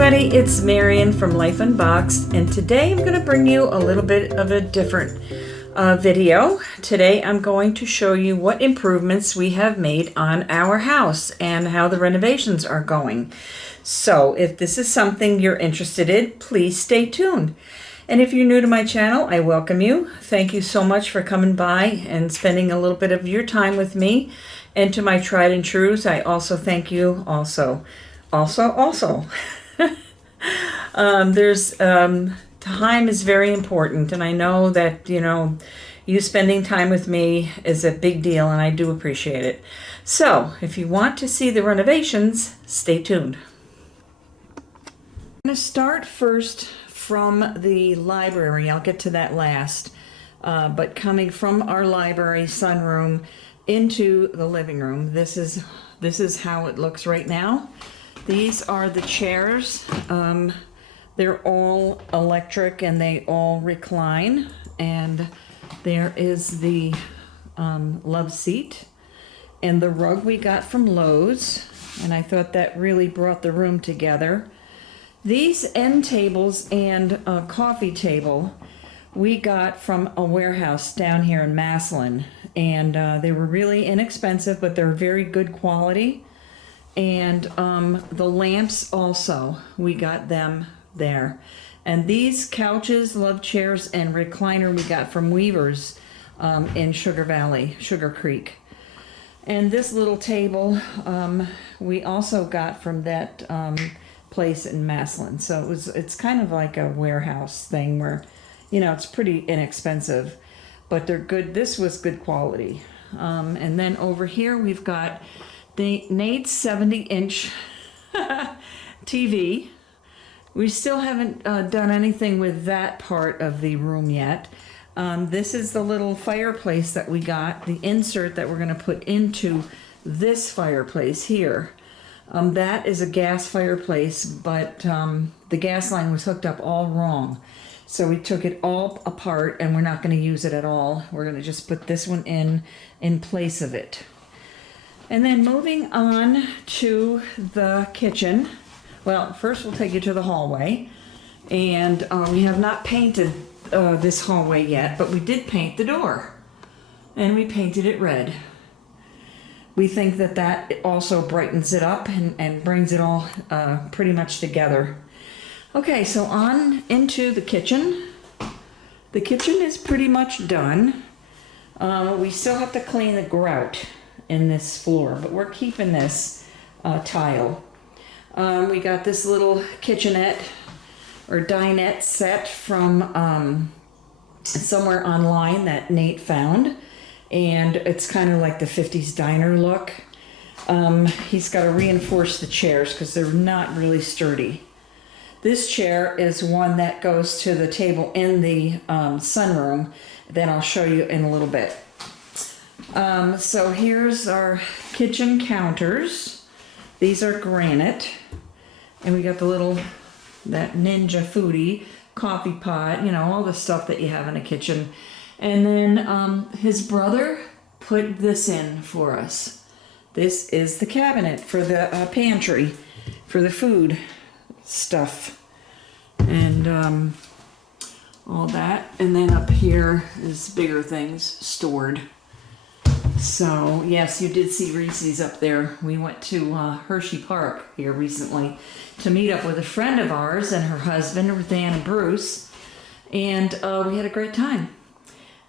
everybody, it's Marion from Life Unboxed, and today I'm going to bring you a little bit of a different video. Today I'm going to show you what improvements we have made on our house and how the renovations are going. So if this is something you're interested in, please stay tuned. And if you're new to my channel, I welcome you. Thank you so much for coming by and spending a little bit of your time with me. And to my tried and trues, I also thank you also. Time is very important, and I know that, you spending time with me is a big deal, and I do appreciate it. So, if you want to see the renovations, stay tuned. I'm going to start first from the library. I'll get to that last. But coming from our library sunroom into the living room, this is how it looks right now. These are the chairs. They're all electric and they all recline. And there is the love seat and the rug we got from Lowe's. And I thought that really brought the room together. These end tables and a coffee table we got from a warehouse down here in Massillon. And they were really inexpensive, but they're very good quality. And the lamps also, we got them there. And these couches, love chairs, and recliner we got from Weaver's in Sugar Creek. And this little table we also got from that place in Massillon. So it's kind of like a warehouse thing where, it's pretty inexpensive, but they're good. This was good quality. And then over here we've got Nate's 70-inch TV. We still haven't done anything with that part of the room yet. This is the little fireplace that we got, the insert that we're going to put into this fireplace here. That is a gas fireplace, but the gas line was hooked up all wrong. So we took it all apart and we're not going to use it at all. We're going to just put this one in place of it. And then moving on to the kitchen. Well, first we'll take you to the hallway. And we have not painted this hallway yet, but we did paint the door. And we painted it red. We think that also brightens it up and brings it all pretty much together. Okay, so on into the kitchen. The kitchen is pretty much done. We still have to clean the grout in this floor, but we're keeping this tile. We got this little kitchenette or dinette set from somewhere online that Nate found, and it's kind of like the 50s diner look. He's got to reinforce the chairs because they're not really sturdy. This chair is one that goes to the table in the sunroom. Then I'll show you in a little bit. So here's our kitchen counters. These are granite. And we got that Ninja Foodie coffee pot, all the stuff that you have in a kitchen. And then his brother put this in for us. This is the cabinet for the pantry, for the food stuff. And all that. And then up here is bigger things stored. So, yes, you did see Reese's up there. We went to Hershey Park here recently to meet up with a friend of ours and her husband, Dan and Bruce. And we had a great time.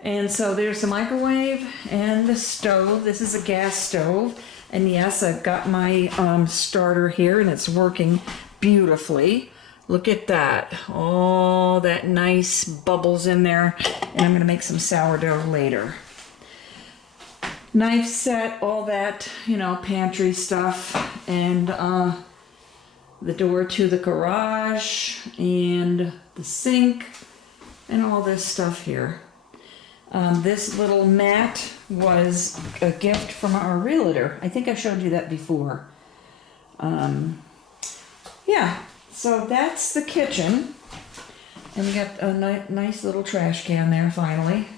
And so there's the microwave and the stove. This is a gas stove. And yes, I've got my starter here and it's working beautifully. Look at that. All that nice bubbles in there. And I'm going to make some sourdough later. Knife set, all that, pantry stuff. And the door to the garage. And the sink. And all this stuff here. This little mat was a gift from our realtor. I think I showed you that before. Yeah. So that's the kitchen, and we got a nice little trash can there finally.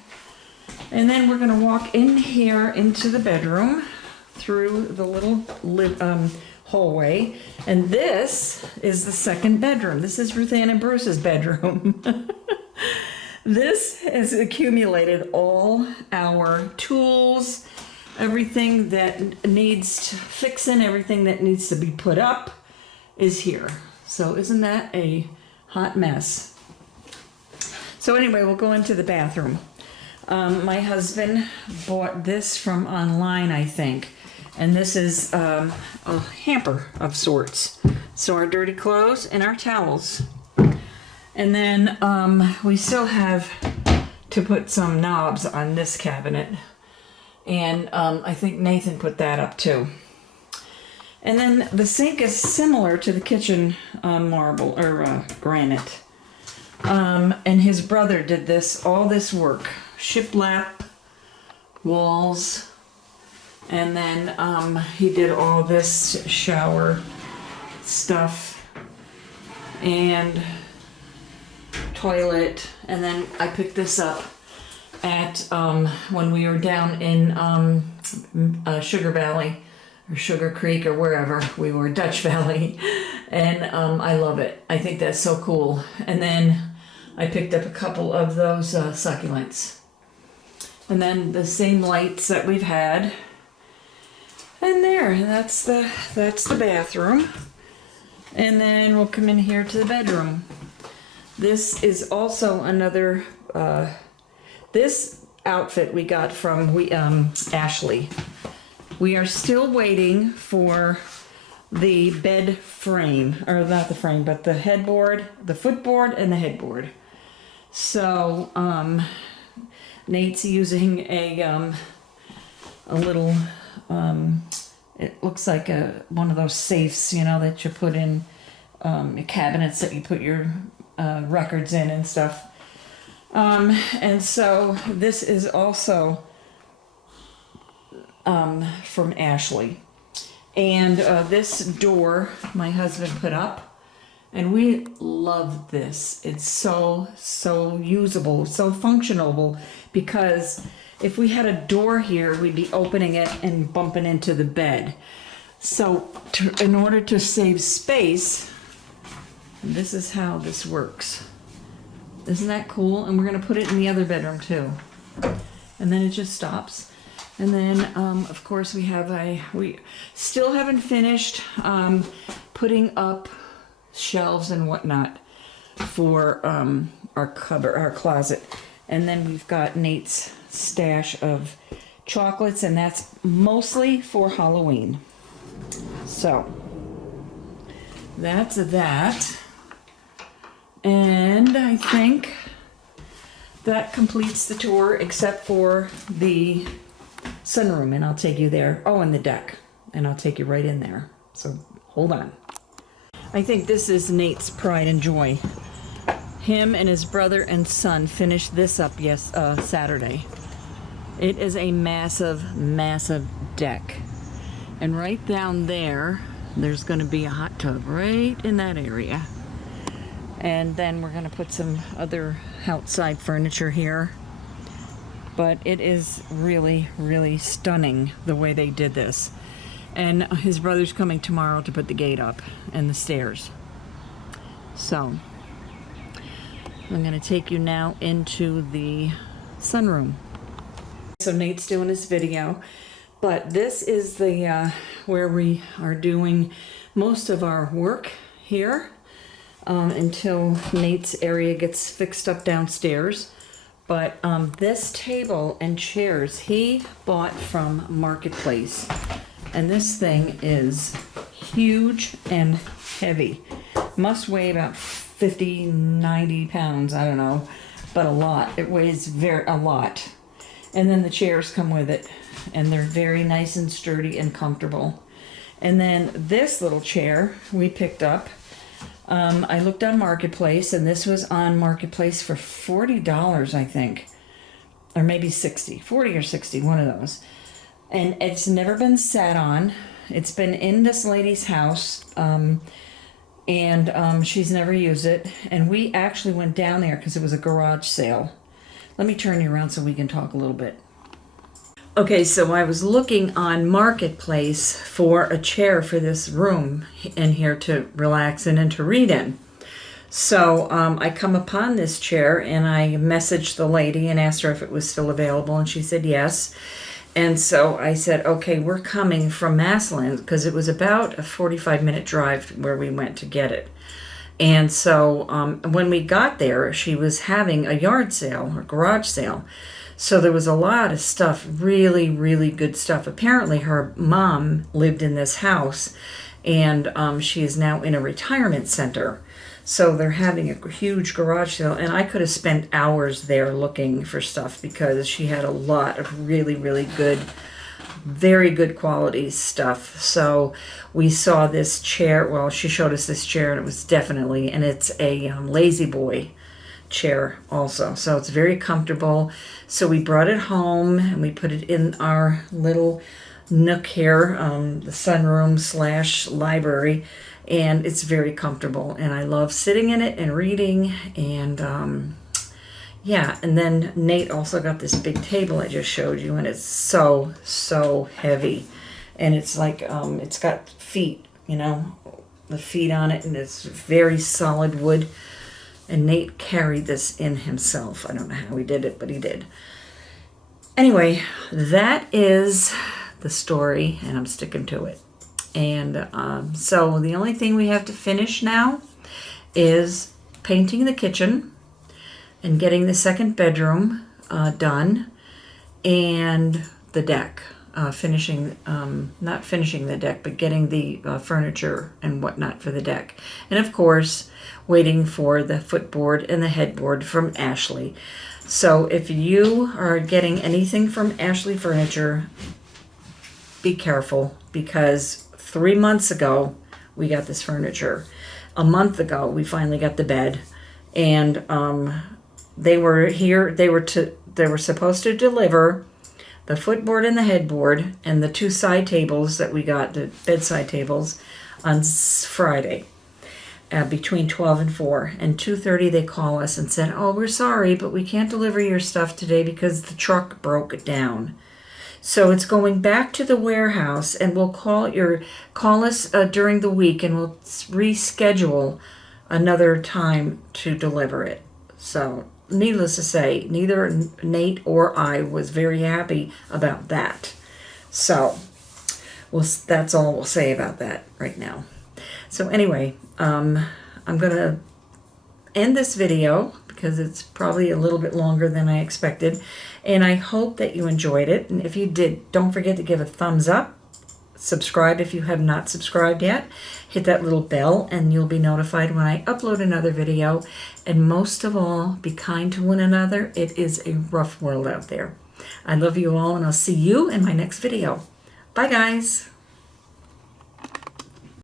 And then we're going to walk in here into the bedroom through the little hallway. And this is the second bedroom. This is Ruth Ann and Bruce's bedroom. This has accumulated all our tools, everything that needs fixing, everything that needs to be put up is here. So isn't that a hot mess? So anyway, we'll go into the bathroom. My husband bought this from online, I think. And this is a hamper of sorts. So our dirty clothes and our towels. And then we still have to put some knobs on this cabinet. And I think Nathan put that up too. And then the sink is similar to the kitchen marble or granite. And his brother did all this work. Shiplap, walls, and then he did all this shower stuff and toilet. And then I picked this up at when we were down in Sugar Valley or Sugar Creek or wherever we were, Dutch Valley, and I love it. I think that's so cool. And then I picked up a couple of those succulents. And then the same lights that we've had. And that's the bathroom. And then we'll come in here to the bedroom. This is also another, this outfit we got from Ashley. We are still waiting for the bed frame, or not the frame, but the headboard, the footboard, and the headboard. So, Nate's using a little, it looks like one of those safes, you know, that you put in cabinets that you put your records in and stuff. And so this is also from Ashley. And this door my husband put up. And we love this. It's so usable, so functional, because if we had a door here, we'd be opening it and bumping into the bed. So in order to save space, this is how this works. Isn't that cool? And we're gonna put it in the other bedroom too. And then it just stops. And then, of course, we still haven't finished putting up shelves and whatnot for our closet. And then we've got Nate's stash of chocolates, and that's mostly for Halloween. So that's that. And I think that completes the tour, except for the sunroom, and I'll take you there. Oh, and the deck, and I'll take you right in there. So hold on. I think this is Nate's pride and joy. Him and his brother and son finished this up Saturday. It is a massive, massive deck. And right down there, there's going to be a hot tub right in that area. And then we're going to put some other outside furniture here. But it is really, really stunning the way they did this. And his brother's coming tomorrow to put the gate up and the stairs. So I'm going to take you now into the sunroom. So Nate's doing his video, but this is the where we are doing most of our work here until Nate's area gets fixed up downstairs. But this table and chairs he bought from Marketplace. And this thing is huge and heavy. Must weigh about 50, 90 pounds, I don't know, but a lot. It weighs a lot. And then the chairs come with it, and they're very nice and sturdy and comfortable. And then this little chair we picked up. I looked on Marketplace, and this was on Marketplace for $40, I think. Or maybe 60, 40 or 60, one of those. And it's never been sat on. It's been in this lady's house, and she's never used it. And we actually went down there because it was a garage sale. Let me turn you around so we can talk a little bit. Okay, so I was looking on Marketplace for a chair for this room in here to relax in and to read in. So I come upon this chair and I messaged the lady and asked her if it was still available, and she said yes. And so I said, okay, we're coming from Massillon, because it was about a 45-minute drive where we went to get it. And so when we got there, she was having a yard sale, a garage sale. So there was a lot of stuff, really, really good stuff. Apparently her mom lived in this house, and she is now in a retirement center. So they're having a huge garage sale, and I could have spent hours there looking for stuff because she had a lot of really, really good, very good quality stuff. So we saw this chair. Well, she showed us this chair, and it was definitely, and it's a lazy boy chair also. So it's very comfortable. So we brought it home and we put it in our little nook here, the sunroom slash library, and it's very comfortable. And I love sitting in it and reading. And yeah, and then Nate also got this big table I just showed you, and it's so, so heavy. And it's like, it's got feet, you know, the feet on it, and it's very solid wood. And Nate carried this in himself. I don't know how he did it, but he did. Anyway, that is the story, and I'm sticking to it. And so the only thing we have to finish now is painting the kitchen and getting the second bedroom done, and the deck. Not finishing the deck, but getting the furniture and whatnot for the deck. And of course, waiting for the footboard and the headboard from Ashley. So if you are getting anything from Ashley Furniture, be careful, because 3 months ago we got this furniture. A month ago we finally got the bed, and they were here. They were supposed to deliver the footboard and the headboard and the 2 side tables that we got, the bedside tables, on Friday. Between 12 and 4, and 2:30 they call us and said, oh, we're sorry, but we can't deliver your stuff today because the truck broke down. So it's going back to the warehouse, and we'll call us during the week, and we'll reschedule another time to deliver it. So needless to say, neither Nate or I was very happy about that. So that's all we'll say about that right now. So anyway, I'm going to end this video because it's probably a little bit longer than I expected. And I hope that you enjoyed it. And if you did, don't forget to give a thumbs up. Subscribe if you have not subscribed yet. Hit that little bell and you'll be notified when I upload another video. And most of all, be kind to one another. It is a rough world out there. I love you all, and I'll see you in my next video. Bye, guys.